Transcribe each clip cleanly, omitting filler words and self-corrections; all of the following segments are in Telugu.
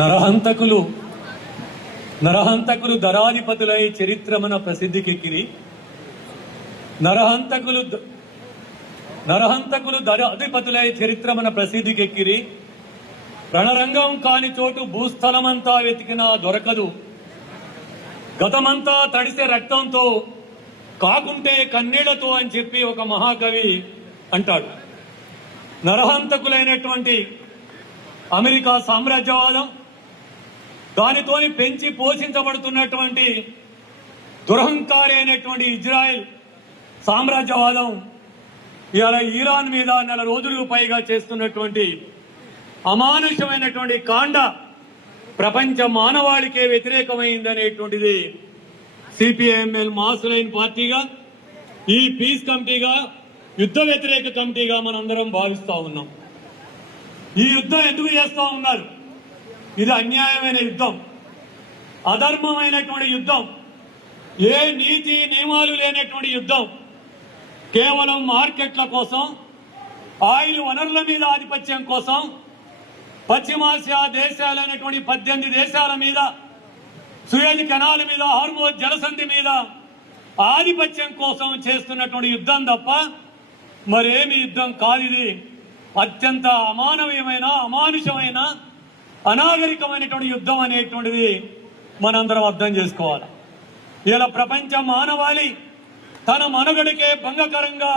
నరహంతకులు ధరాధిపతులై చరిత్రమున ప్రసిద్ధికెక్కిరి. నరహంతకులు ధరాధిపతులై చరిత్రమున ప్రసిద్ధికెక్కిరి. రణరంగం కాని చోటు భూస్థలమంతా వెతికినా దొరకదు. గతమంతా తడిసే రక్తంతో కాకుంటే కన్నీళ్లతో అని చెప్పి ఒక మహాకవి అంటాడు. నరహంతకులైనటువంటి అమెరికా సామ్రాజ్యవాదం, దానితోని పెంచి పోషించబడుతున్నటువంటి దురహంకారి అయినటువంటి ఇజ్రాయెల్ సామ్రాజ్యవాదం ఇవాళ ఇరాన్ మీద నెల రోజులకు పైగా చేస్తున్నటువంటి అమానుషమైనటువంటి కాండ ప్రపంచ మానవాళికే వ్యతిరేకమైందనేటువంటిది సిపిఐఎంఎల్ మాసులైన పార్టీగా, ఈ పీస్ కమిటీగా, యుద్ధ వ్యతిరేక కమిటీగా మనందరం భావిస్తూ ఉన్నాం. ఈ యుద్ధం ఎందుకు చేస్తూ ఉన్నారు? ఇది అన్యాయమైన యుద్ధం, అధర్మమైనటువంటి యుద్ధం, ఏ నీతి నియమాలు లేనటువంటి యుద్ధం. కేవలం మార్కెట్ల కోసం, ఆయిల్ వనరుల మీద ఆధిపత్యం కోసం, పశ్చిమాసియా దేశాలైనటువంటి 18 దేశాల మీద, సుయేజ్ కెనాల్ మీద, హార్మోజ్ జలసంధి మీద ఆధిపత్యం కోసం చేస్తున్నటువంటి యుద్ధం తప్ప మరేమి యుద్ధం కాదు. ఇది అత్యంత అమానవీయమైన, అమానుషమైన, అనాగరికమైనటువంటి యుద్ధం అనేటువంటిది మనందరం అర్థం చేసుకోవాలి. ఇలా ప్రపంచ మానవాళి తన మనుగడకే భంగకరంగా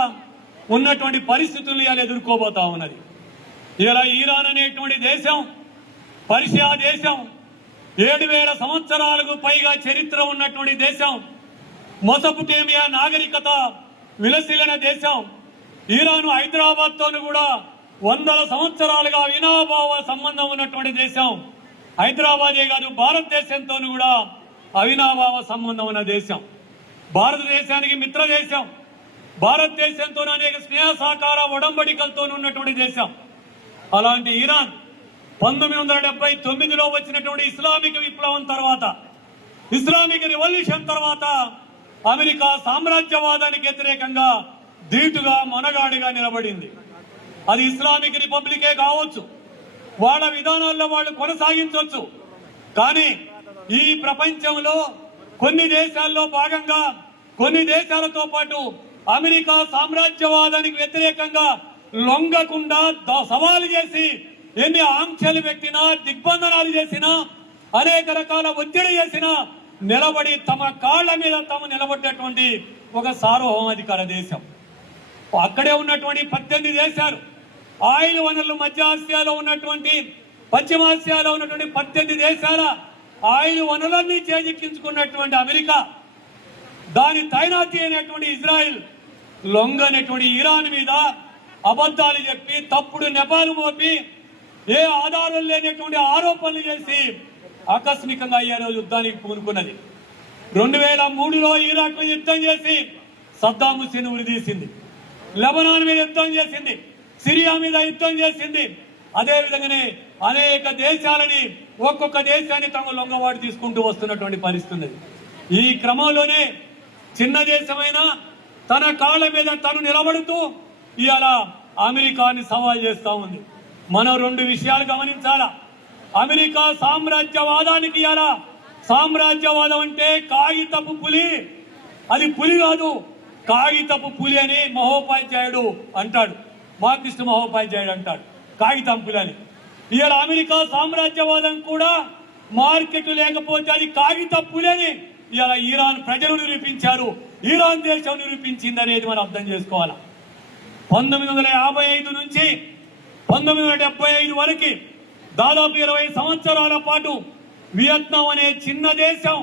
ఉన్నటువంటి పరిస్థితులు ఇలా ఎదుర్కోబోతా ఉన్నది. ఇలా ఇరాన్ అనేటువంటి దేశం, పర్షియా దేశం, 7,000 సంవత్సరాలకు పైగా చరిత్ర ఉన్నటువంటి దేశం, మెసొపొటేమియా నాగరికత విలసిల్లిన దేశం. ఇరాన్ హైదరాబాద్తోనూ కూడా 100 సంవత్సరాలుగా అవినాభావ సంబంధం ఉన్నటువంటి దేశం. హైదరాబాదే కాదు, భారతదేశంతో కూడా అవినాభావ సంబంధం ఉన్న దేశం. భారతదేశానికి మిత్ర దేశం, భారతదేశంతో అనేక స్నేహ సహకార ఒడంబడికలతో ఉన్నటువంటి దేశం. అలాంటి ఇరాన్ 1979లో వచ్చినటువంటి ఇస్లామిక్ విప్లవం తర్వాత, ఇస్లామిక్ రివల్యూషన్ తర్వాత అమెరికా సామ్రాజ్యవాదానికి వ్యతిరేకంగా ధీటుగా మొనగాడిగా నిలబడింది. అది ఇస్లామిక్ రిపబ్లికే కావచ్చు, వాళ్ళ విధానాల్లో వాళ్ళు కొనసాగించవచ్చు. కానీ ఈ ప్రపంచంలో కొన్ని దేశాల్లో భాగంగా, కొన్ని దేశాలతో పాటు అమెరికా సామ్రాజ్యవాదానికి వ్యతిరేకంగా లొంగకుండా సవాలు చేసి, ఎన్ని ఆంక్షలు పెట్టినా, దిగ్బంధనాలు చేసినా, అనేక రకాల ఒత్తిడి చేసినా నిలబడి తమ కాళ్ల మీద తాము నిలబడ్డటువంటి ఒక సార్వభౌమాధికార దేశం. అక్కడే ఉన్నటువంటి 18 దేశాలు, ఆయిల్ వనరులు మధ్య ఆసియాలో ఉన్నటువంటి, పశ్చిమాసియాలో ఉన్నటువంటి 18 దేశాల ఆయిల్ వనరులన్నీ చేజిక్కించుకున్నటువంటి అమెరికా, దాని తైనాతీ అయినటువంటి ఇజ్రాయెల్ లొంగనటువంటి ఇరాన్ మీద అబద్ధాలు చెప్పి, తప్పుడు నెపాలు మోపి, ఏ ఆధారం లేనటువంటి ఆరోపణలు చేసి ఆకస్మికంగా అయ్యారో యుద్ధానికి పూనుకున్నది. 2003లో ఇరాక్ మీద యుద్ధం చేసి సద్దాం హుస్సేన్ ఉరిదీసింది. లెబనాన్ మీద యుద్ధం చేసింది, సిరియా మీద యుద్ధం చేసింది. అదేవిధంగానే అనేక దేశాలని, ఒక్కొక్క దేశాన్ని తమ లొంగవాడు తీసుకుంటూ వస్తున్నటువంటి పరిస్థితి. ఈ క్రమంలోనే చిన్న దేశమైనా తన కాళ్ళ మీద తను నిలబడుతూ ఇవాళ అమెరికాని సవాల్ చేస్తూ ఉంది. మనం 2 విషయాలు గమనించాలా. అమెరికా సామ్రాజ్యవాదానికి ఇవాళ, సామ్రాజ్యవాదం అంటే కాగితపు పులి, అది పులి కాదు, కాగితపు పులి అని మహోపాధ్యాయుడు అంటాడు, మార్క్సిస్ట్ మహోపాధ్యాయుడు అంటాడు కాగితం పులి అని. ఇవాళ అమెరికా సామ్రాజ్యవాదం కూడా మార్కెట్ లేకపోతే అది కాగిత పులి అని ఇవాళ ఇరాన్ ప్రజలు నిరూపించారు, ఇరాన్ దేశం నిరూపించింది అనేది మనం అర్థం చేసుకోవాలి. 1955 నుంచి 1975 వరకు దాదాపు 20 సంవత్సరాల పాటు వియత్నాం అనే చిన్న దేశం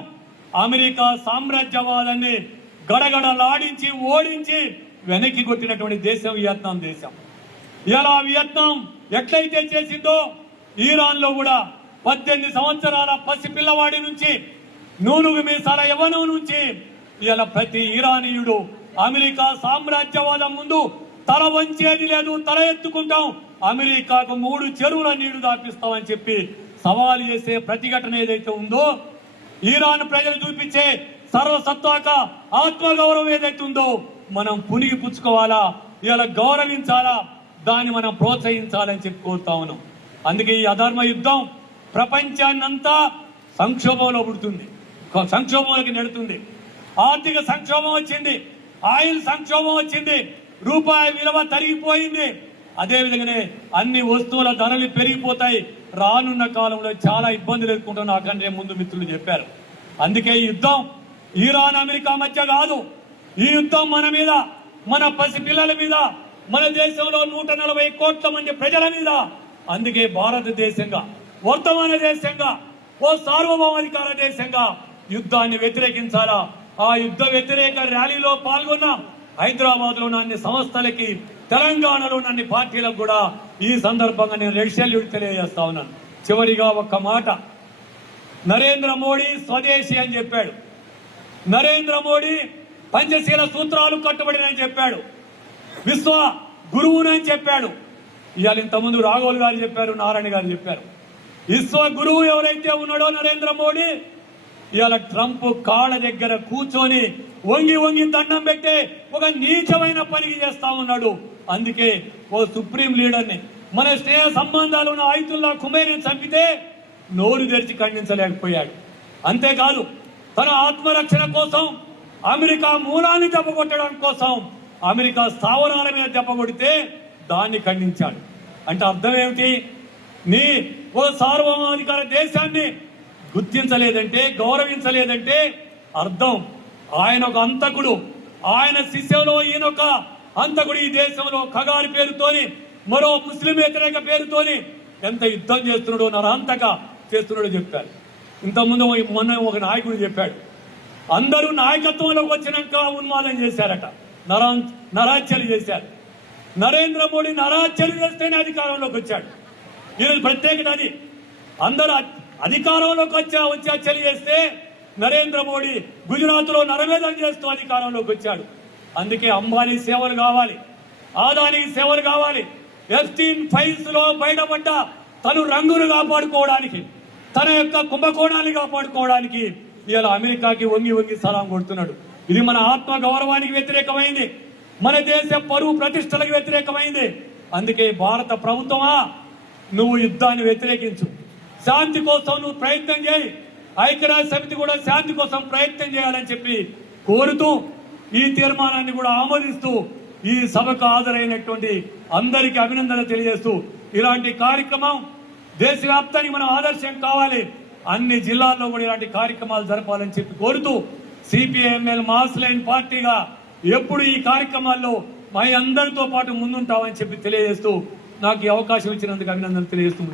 అమెరికా సామ్రాజ్యవాదాన్ని గడగడలాడించి, ఓడించి వెనక్కి కొట్టినటువంటి దేశం వియత్నాం దేశం. ఇలా వియత్నాం ఎట్లయితే చేసిందో ఇరాన్ లో కూడా 18 సంవత్సరాల పసి పిల్లవాడి నుంచి, నూనుగు మీసాల యవ్వనం నుంచి ఇలా ప్రతి ఇరానీయుడు అమెరికా సామ్రాజ్యవాదం ముందు తల వంచేది లేదు, తల ఎత్తుకుంటాం, అమెరికాకు 3 చెరువుల నీళ్లు దాపిస్తామని చెప్పి సవాలు చేసే ప్రతిఘటన ఏదైతే ఉందో, ఇరాన్ ప్రజలు చూపించే సర్వసత్వాక ఆత్మగౌరవం ఏదైతే ఉందో మనం పునిగి పుచ్చుకోవాలా, ఇలా గౌరవించాలా, దాన్ని మనం ప్రోత్సహించాలని చెప్పి కోరుతా ఉన్నాం. అందుకే ఈ అధర్మ యుద్ధం ప్రపంచాన్నంతా సంక్షోభంలో పుడుతుంది, సంక్షోభంలోకి నెడుతుంది. ఆర్థిక సంక్షోభం వచ్చింది, ఆయిల్ సంక్షోభం వచ్చింది, రూపాయి విలువ తరిగిపోయింది. అదేవిధంగానే అన్ని వస్తువుల ధరలు పెరిగిపోతాయి. రానున్న కాలంలో చాలా ఇబ్బందులు ఎదుర్కొంటున్న నాకంటే ముందు మిత్రులు చెప్పారు. అందుకే ఈ యుద్ధం ఇరాన్ అమెరికా మధ్య కాదు, ఈ యుద్ధం మన మీద, మన పసిపిల్లల మీద, మన దేశంలో 140 కోట్ల మంది ప్రజల మీద. అందుకే భారతదేశంగా, వర్తమాన దేశంగా, ఓ సార్వభౌమాధికార దేశంగా యుద్ధాన్ని వ్యతిరేకించాలా. ఆ యుద్ధ వ్యతిరేక ర్యాలీలో పాల్గొన్న హైదరాబాద్ లో అన్ని సంస్థలకి, తెలంగాణలో అన్ని పార్టీలకు కూడా ఈ సందర్భంగా నేను రెడ్ సెల్యూట్ తెలియజేస్తా ఉన్నాను. చివరిగా ఒక్క మాట, నరేంద్ర మోడీ స్వదేశీ అని చెప్పాడు, నరేంద్ర మోడీ పంచశీల సూత్రాలు కట్టుబడినని చెప్పాడు, విశ్వ గురువునని చెప్పాడు. ఇవాళ ఇంతకుముందు రాఘవులు గారు చెప్పారు, నారాయణ గారు చెప్పారు. విశ్వ గురువు ఎవరైతే ఉన్నాడో నరేంద్ర మోడీ, ఇవాళ ట్రంప్ కాళ్ళ దగ్గర కూర్చొని వంగి వంగి దండం పెట్టే ఒక నీచమైన పనికి చేస్తా ఉన్నాడు. అందుకే ఓ సుప్రీం లీడర్ని, మన స్నేహ సంబంధాలు ఉన్న ఆయుతుల్లా ఖుమైనీని చంపితే నోరు తెరిచి ఖండించలేకపోయాడు. అంతేకాదు తన ఆత్మరక్షణ కోసం, అమెరికా మూలాన్ని దెబ్బకొట్టడం కోసం అమెరికా స్థావరాల మీద దెబ్బకొడితే దాన్ని ఖండించాడు. అంటే అర్థం ఏమిటి? నీ ఓ సార్వభౌమాధికార దేశాన్ని గుర్తించలేదంటే, గౌరవించలేదంటే అర్థం ఆయన ఒక అంతకుడు, ఆయన శిష్యంలో ఈయనొక అంతకుడు. ఈ దేశంలో ఖగారి పేరుతోని, మరో ముస్లిం వ్యతిరేక పేరుతోని ఎంత యుద్ధం చేస్తున్నాడో, నరహంతక చేస్తున్నాడో చెప్పారు. ఇంతకుముందు మొన్న ఒక నాయకుడు చెప్పాడు, అందరూ నాయకత్వంలోకి వచ్చినాక ఉన్మాదం చేశారట, నరహత్యలు చేశారు. నరేంద్ర మోడీ నరహత్యలు చేస్తేనే అధికారంలోకి వచ్చాడు. ఈరోజు ప్రత్యేకత అది. అందరూ అధికారంలోకి వచ్చి హత్యలు చేస్తే నరేంద్ర మోడీ గుజరాత్ లో నరమేధం చేస్తూ అధికారంలోకి వచ్చాడు. అందుకే అంబానీ సేవలు కావాలి, ఆదానీ సేవలు కావాలి. ఎఫ్టీన్ ఫైల్స్ లో బయటపడ్డ తను రంగును కాపాడుకోవడానికి, తన యొక్క కుంభకోణాన్ని కాపాడుకోవడానికి ఇవాళ అమెరికాకి వంగి వంగి సలాం కొడుతున్నాడు. ఇది మన ఆత్మ గౌరవానికి వ్యతిరేకమైంది, మన దేశ పరువు ప్రతిష్టలకు వ్యతిరేకమైంది. అందుకే భారత ప్రభుత్వమా, నువ్వు యుద్ధాన్ని వ్యతిరేకించు, శాంతి కోసం నువ్వు ప్రయత్నం చేయి. ఐక్యరాజ్య సమితి కూడా శాంతి కోసం ప్రయత్నం చేయాలని చెప్పి కోరుతూ, ఈ తీర్మానాన్ని కూడా ఆమోదిస్తూ, ఈ సభకు హాజరైనటువంటి అందరికీ అభినందనలు తెలియజేస్తూ, ఇలాంటి కార్యక్రమం దేశవ్యాప్తానికి మనం ఆదర్శం కావాలి. అన్ని జిల్లాల్లో కూడా ఇలాంటి కార్యక్రమాలు జరపాలని చెప్పి కోరుతూ, సిపిఐఎంఎల్ మాస్ లైన్ పార్టీగా ఎప్పుడు ఈ కార్యక్రమాల్లో మా అందరితో పాటు ముందుంటామని చెప్పి తెలియజేస్తూ, నాకు ఈ అవకాశం ఇచ్చినందుకు అభినందనలు తెలియజేస్తూ